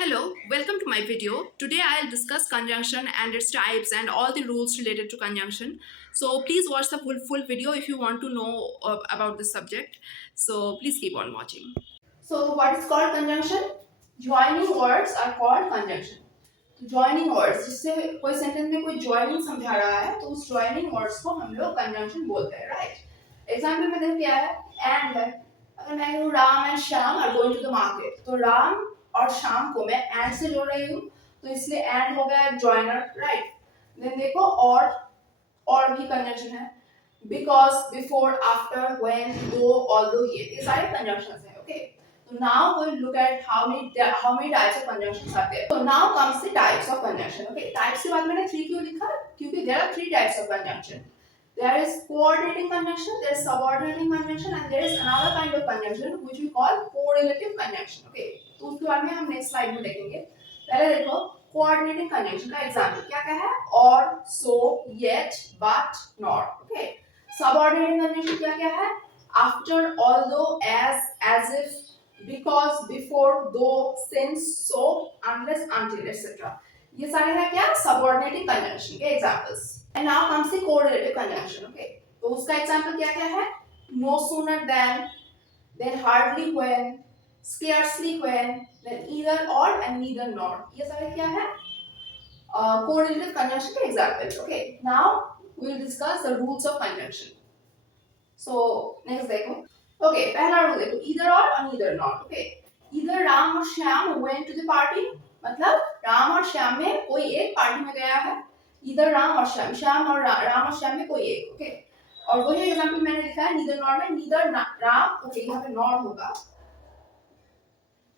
Hello, welcome to my video. Today I'll discuss conjunction and its types and all the rules related to conjunction. So please watch the full video if you want to know about this subject. So please keep on watching. So what is called conjunction? Joining words are called conjunction. तो joining words जिससे कोई sentence में कोई joining समझा रहा है तो उस ज्वाइनिंग वर्ड्स को हम लोग कंजंक्शन बोलते हैं, राइट? एग्जांपल में देखो क्या है, एंड है। अगर मैं कहूँ Ram and Shyam are going to the market, तो राम और शाम को मैं एंड से जोड़ रही हूँ, तो इसलिए एंड हो गया ज्वाइनर, राइट? देन देखो और भी कंजंक्शन है, बिकॉज, बिफोर, आफ्टर, व्हेन, दो, ऑल्दो, ये सारे कंजंक्शंस हैं, okay? So now we'll look at how many types of conjunctions are there. So now comes the types of conjunction. Okay, types के बाद मैंने 3 क्यों लिखा? क्योंकि there are 3 types of conjunction. There is coordinating conjunction, there is subordinating conjunction, and there is another kind of conjunction which we call correlative conjunction. Okay, तो उसके बारे में हम नेक्स्ट स्लाइड में देखेंगे. पहले देखो coordinating conjunction का एग्जांपल क्या क्या है? Or, so, yet, but, not. Okay. Subordinating conjunction क्या क्या है? After, although, as if, because, before, though, since, so, unless, until, etc. ये सारे हैं क्या? Subordinating conjunction के examples. And now comes the correlative conjunction. Okay, तो उसका example क्या क्या है? No sooner than, then hardly when, scarcely when, then either or and neither nor. ये सारे क्या है? Correlative conjunction के examples. Okay, now we will discuss the rules of conjunction. So next देखो. Okay, पहला रूल देखो, either or neither not. Okay, either Ram और Shyam went to the party, मतलब राम और श्याम में कोई एक पार्टी में गया है. either राम और श्याम, राम और श्याम में कोई एक. ओके, और वही एग्जांपल मैंने लिखा है neither nor में, neither राम, ओके यहाँ पे nor होगा,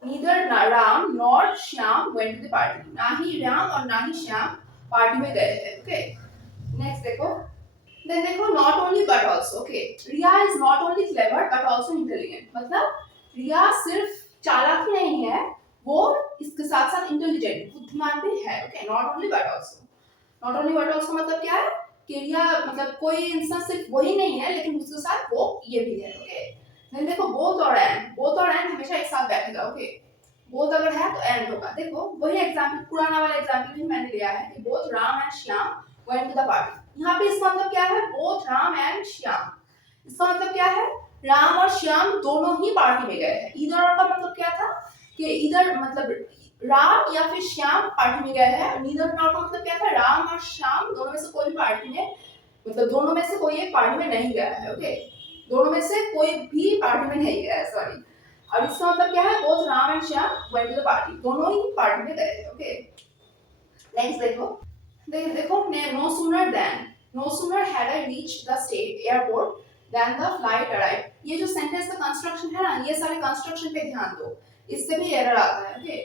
neither Ram nor Shyam went to the party, ना ही राम और ना ही श्याम पार्टी में गए हैं. ओके, नेक्स्ट देखो. Then देखो not only but also. Okay, Riya is not only clever but also intelligent. मतलब रिया सिर्फ चालाक ही नहीं है, वो इसके साथ साथ इंटेलिजेंट, बुद्धिमान भी है. Okay, not only but also. Not only but also मतलब क्या है कि रिया मतलब कोई इंसान सिर्फ वही नहीं है लेकिन उसके साथ वो ये भी है. ओके, then देखो both और and हमेशा एक साथ बैठेगा. ओके, both अगर है तो and होगा. देखो वही एग्जांपल, पुराना वाला एग्जांपल भी मैंने लिया है कि both Ram and Shyam went to the party. यहाँ पे इसका मतलब क्या है? Both Ram and Shyam. इसका मतलब क्या है? राम और श्याम दोनों ही पार्टी में गए हैं. इधर और का मतलब क्या था कि इधर मतलब राम या फिर श्याम पार्टी में गए हैं. नीदर नॉट का मतलब क्या था? राम और श्याम दोनों में से कोई भी पार्टी में, मतलब दोनों में से कोई एक पार्टी में नहीं गया है. ओके, दोनों में से कोई भी पार्टी में नहीं गया है, सॉरी. अब इसका मतलब क्या है? Both Ram and Shyam went to the party, दोनों ही पार्टी में गए हैं. ओके, नेक्स्ट देखो. देखो no sooner had I reached the state airport than the flight arrived. ये जो सेंटेंस का कंस्ट्रक्शन है ना, ये सारे कंस्ट्रक्शन पे ध्यान दो, इससे भी एरर आता है. ओके,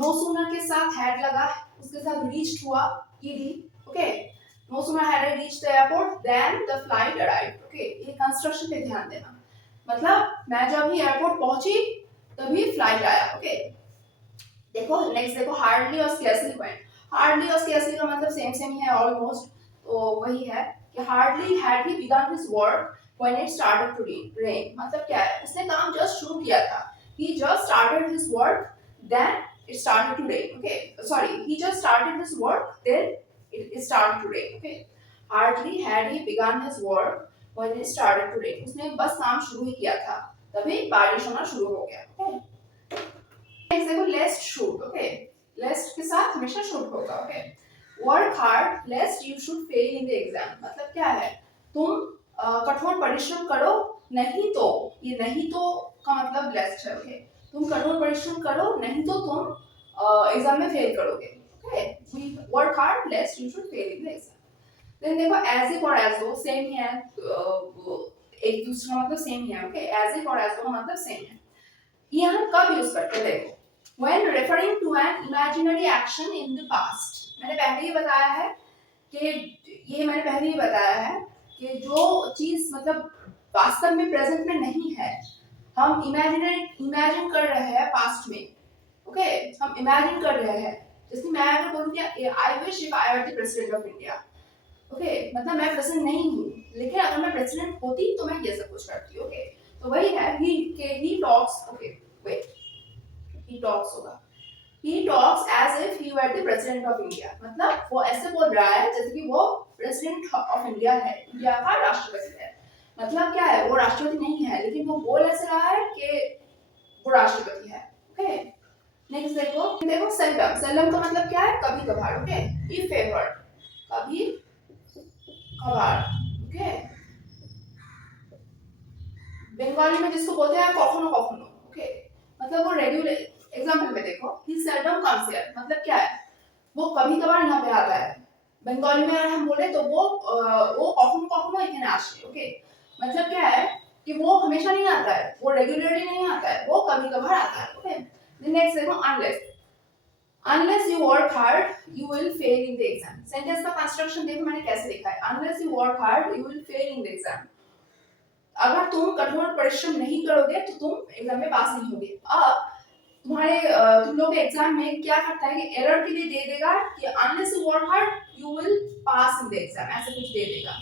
no sooner के साथ had लगा, उसके साथ reached हुआ ed. Okay, no sooner had I reached the airport than the flight arrived. Okay, ये कंस्ट्रक्शन पे ध्यान देना, मतलब मैं जब भी एयरपोर्ट पहुंची तभी फ्लाइट आया. ओके, देखो नेक्स्ट देखो, hardly और scarcely went. हार्डली और स्केर्सली का मतलब सेम ही है ऑलमोस्ट, तो वही है कि hardly had he begun his work when it started to rain. मतलब क्या है? उसने काम जस्ट शुरू किया था. He just started his work then it started to rain. Okay, sorry, he just started his work then it started to rain. Okay, hardly had he begun his work when it started to rain. उसने बस काम शुरू ही किया था तभी बारिश होना शुरू हो गया. ओके, नेक्स्ट देखो, लेस्ट शुड. ओके, लेस्ट के साथ हमेशा शुड होगा. Okay, work hard lest you should fail in the exam. मतलब क्या है? तुम कठोर परिश्रम करो, नहीं तो, ये नहीं तो का मतलब लेस्ट है. ओके, तुम कठोर परिश्रम करो, नहीं तो तुम एग्जाम में फेल करोगे. Okay, we work hard lest you should fail in the exam. Then देखो एज इफ और एज दो सेम ही है, एक दूसरे का मतलब सेम ही है. ओके, एज इफ और एज दो का मतलब सेम है. ये हम कब यूज करते हैं? देखो, when referring to an imaginary action in the past. मैंने पहले ही बताया है कि जो चीज मतलब वास्तव में प्रेजेंट में नहीं है, हम इमेजिन कर रहे हैं पास्ट में. ओके, हम इमेजिन कर रहे हैं. जैसे मैं अगर बोलूं कि I wish if I were the president of India. Okay, मतलब मैं प्रेसिडेंट नहीं हूँ, लेकिन अगर मैं प्रेसिडेंट होती तो मैं ये सब कुछ करती. ओके, तो वही है, he talks. Okay, wait, he talks होगा. He talks as if he were the president of India. मतलब वो ऐसे बोल रहा है जैसे कि वो प्रेसिडेंट ऑफ इंडिया है, इंडिया का राष्ट्रपति है। मतलब क्या है, वो राष्ट्रपति नहीं है, लेकिन वो बोल ऐसे रहा है कि वो राष्ट्रपति है। ओके, नेक्स्ट देखो, देखो सेल्डम। सेल्डम का मतलब क्या है, कभी कभार। ओके, इफ एवर, कभी कभार। ओके, बंगाली में जिसको बोलते हैं कखनो कखनो। ओके, मतलब वो रेगुलर। एग्जांपल में देखो, ही सेल्डम कम्स हियर, मतलब क्या है, वो कभी कभार यहाँ पे आता है। बंगाली में अगर हम बोले तो वो कखनो कखनो एखाने আসে। ओके, मतलब क्या है कि वो हमेशा नहीं आता है, वो रेगुलरली नहीं आता है, वो कभी कभार आता है। ओके, नेक्स्ट देखो, unless you work hard you will fail in the exam. Sentence का कंस्ट्रक्शन देखो मैंने कैसे लिखा है, unless you work hard you will fail in the exam. अगर तुम कठोर परिश्रम नहीं करोगे तो तुम एग्जाम में पास नहीं होगे। अब तुम लोग एग्जाम में क्या करता है कि एरर के लिए दे देगा कि unless you work hard you will pass in the exam, ऐसे कुछ दे देगा।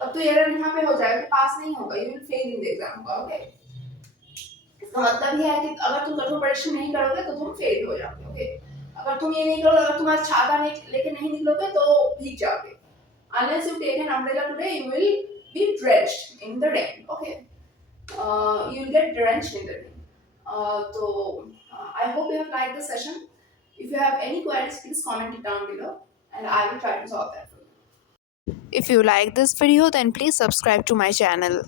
तब तो एरर यहाँ पे हो जाएगा कि पास नहीं होगा, you will fail in the exam होगा। ओके, इसका मतलब ये है कि अगर तुम कठोर परिश्रम नहीं करोगे तो तुम फेल हो जाओगे। ओके, अगर तुम ये नहीं करोगे, अगर तुम आज छाता नहीं लेके नहीं निकलोगे तो भीग जाओगे। Unless you take an umbrella today, you will be drenched in the rain. Okay, you'll get drenched in the rain. I hope you have liked the session. If you have any queries, please comment it down below, and I will try to solve that for you. If you like this video, then please subscribe to my channel.